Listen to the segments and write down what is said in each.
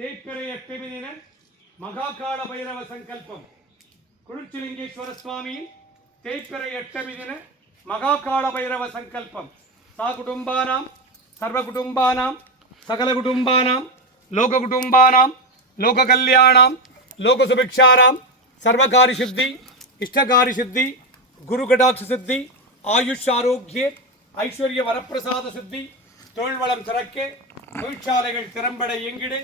தேய்பிறை அஷ்டமி தின மகாகால பைரவ சங்கல்பம். குளிர்ச்சிலிங்கேஸ்வர சுவாமியின் தேய்பிறை அஷ்டமி தின மகாகால பைரவ சங்கல்பம். சாகுடும்பானாம் சர்வகுடும்பானாம் சகலகுடும்பானாம் லோககுடும்பானாம் லோககல்யாணாம் லோகசுபிக்ஷானாம் சர்வகாரி சித்தி இஷ்டகாரி சித்தி குருகடாட்ச சித்தி ஆயுஷ் ஆரோக்கிய ஐஸ்வர்ய வரப்பிரசாத சித்தி தொழில்வளம் திறக்க தொழிற்சாலைகள் திறம்பட இயங்கிட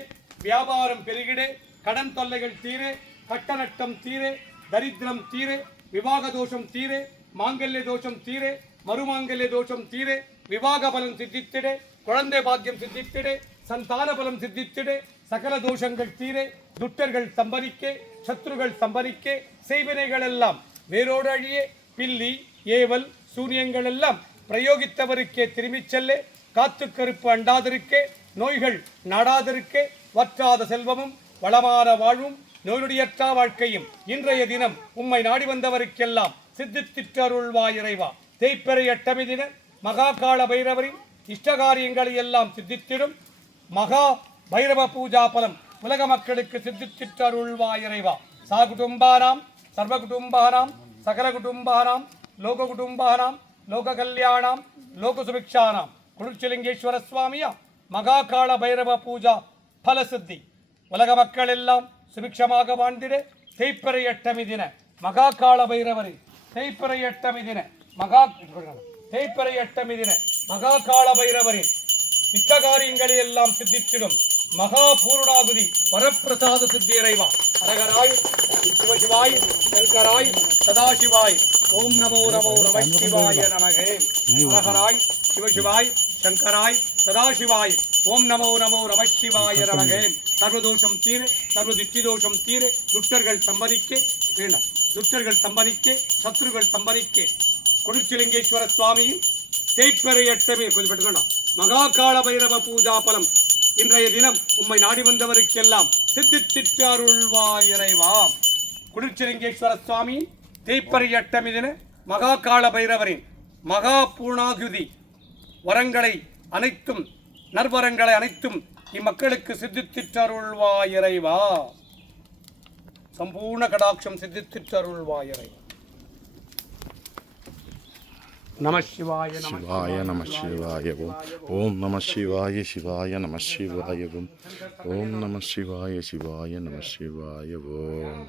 வியாபாரம் பெருகிட கடன் தொல்லைகள் தீர கட்ட நட்டம் தீர தரித்திரம் தீர விவாக தோஷம் தீர மாங்கல்ய தோஷம் தீர மறுமாங்கல்ய தோஷம் தீர விவாக பலம் சித்தித்திட குழந்தை பாக்கியம் சித்தித்திட சந்தான பலம் சித்தித்திட சகல தோஷங்கள் தீர துட்டர்கள் சம்பரிக்க சத்ருகள் சம்பரிக்க செய்வினைகள் எல்லாம் வேரோடு அழிய பில்லி ஏவல் சூரியங்கள் எல்லாம் பிரயோகித்தவருக்கே திரும்பிச் செல்ல காத்து கருப்பு அண்டாதிருக்க நோய்கள் நாடாதிருக்க வற்றாத செல்வமும் வளமான வாழ்வும் நோயுடையற்றா வாழ்க்கையும் இன்றைய தினம் உம்மை நாடி வந்தவருக்கெல்லாம் சித்தித்திற்றருள்வாய் இறைவா. தேய்பிறை அஷ்டமி தின மகாகால பைரவரின் இஷ்டகாரியங்களை எல்லாம் சித்தித்திடும் மகா பைரவ பூஜா பலம் உலக மக்களுக்கு சித்தித்திற்றருள்வாய் இறைவா. சாகுடும்பானாம் சர்வகுடும்பானாம் சகலகுடும்பானாம் லோககுடும்பானாம் லோக கல்யாணாம் லோக சுபிக்ஷானாம் குளிர்ச்சிலிங்கேஸ்வர சுவாமியா மகாகால பைரவ பூஜா பல சித்தி உலக மக்கள் எல்லாம் சுபிக்ஷமாக வாழ்ந்திட தேய்பிறை அஷ்டமி தின மகாகால பைரவரின் தேய்பிறை அஷ்டமி தின தேய்பிறை அஷ்டமி தின மகாகால பைரவரின் இஷ்டகாரியங்களை எல்லாம் சித்தித்திடும் மகா பூர்ணாகுதி வரப்பிரசாத சித்தி இறைவா. அரகராய் சிவசிவாய் சங்கராய் சதாசிவாய் ஓம் நமோ நமோ நம சிவாய நமகே. அரகராய் சிவசிவாய் சங்கராய் சதாசிவாய் ஓம் நமோ நமோ நம சிவாய நமகே. சர்வதோஷம் தீர சர்வ திட்டி தோஷம் தீர துட்டர்கள் சம்பரிக்க வேண்டாம் துட்டர்கள் சம்பரிக்க சத்ருகள் சம்பரிக்க குளிர்ச்சிலிங்கேஸ்வர சுவாமியின் தேய்பிறை அஷ்டமி கொஞ்சம் மகாகால பைரவ பூஜா பலம் இன்றைய தினம் உம்மை நாடி வந்தவருக்கெல்லாம் சித்தித்திட்டு அருள்வாய் இறைவா. குளிர்ச்சிலிங்கேஸ்வர சுவாமியின் தேய்பிறை அஷ்டமி தின மகாகால பைரவரின் மகா பூர்ணாகுதி வரங்களை அனைத்தும் நற்வரங்களை அனைத்தும் இம்மக்களுக்கு சித்தித்திட்டு அருள்வாய் இறைவா. சம்பூர்ண கடாட்சம் சித்தித்திட்டு அருள்வாய் இறைவா. நம சிவாய சிவாய நம சிவாய ஓம் நம சிவாய சிவாய நம சிவாய ஓம் நம சிவாய சிவாய நம சிவாய ஓம்.